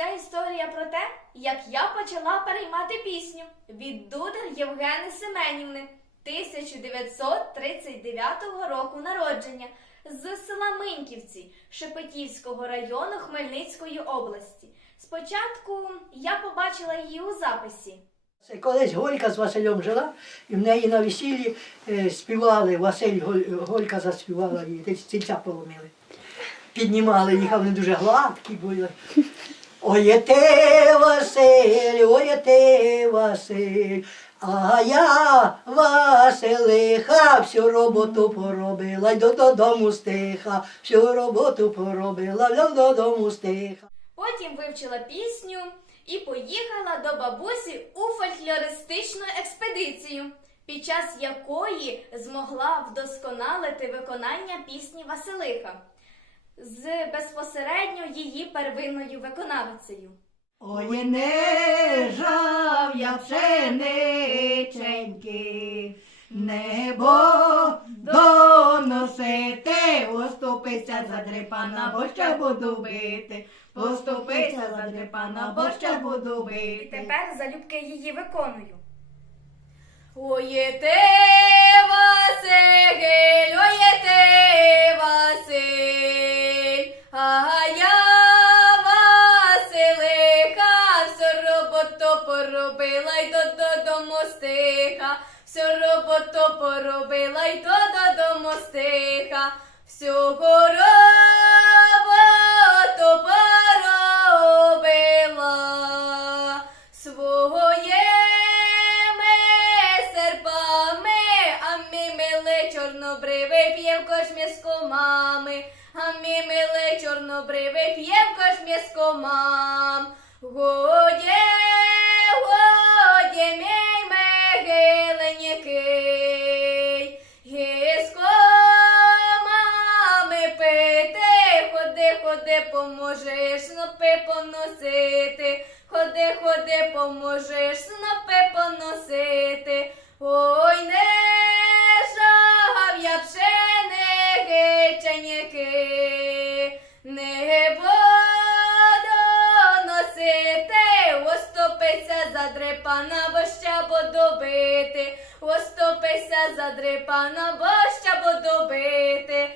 Ця історія про те, як я почала переймати пісню від Дудер Євгени Семенівни 1939 року народження з села Миньківці Шепетівського району Хмельницької області. Спочатку я побачила її у записі. Це колись Голька з Василем жила, і в неї на весіллі е, співали, Василь Голь- Голька заспівала і десь цільця поломили. Піднімали їх, а вони дуже гладкі були. Ой, ти, Василь, ой, ти, Василь, а я Василиха всю роботу поробила, й до- додому стиха, всю роботу поробила, й додому стиха. Потім вивчила пісню і поїхала до бабусі у фольклористичну експедицію, під час якої змогла вдосконалити виконання пісні Василиха з безпосередньо її первинною виконавицею. Ой, не жав я пшениченьки, небо доносити, оступися за дрипана, бо ще буду бити, поступися за дрипана, бо ще буду І бити. тепер залюбки її виконую. Ой, ти, додому стиха, всю роботу поробила й до додому стиха, всього роботу поробила своїми серпами, а мій милий чорнобривий п'є в кошмі з а мій милий чорнобривий п'є в кошмі з комам. Ходи, поможеш, снопи поносити, ходи, ходи, поможеш, снопи поносити. Ой, не жав я пшениченьки, не буду носити, оступися за дрипана, бо ще буду бити, оступися за дрипана, бо ще буду бити,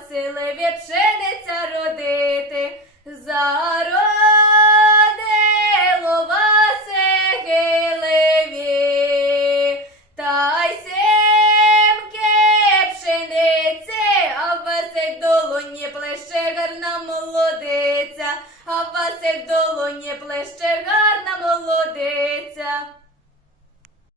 мо пшениця родити, зародило Василеві, та й сімки пшениці, а Василь в долоні плеще гарна молодиця, а Василь в долоні плеще гарна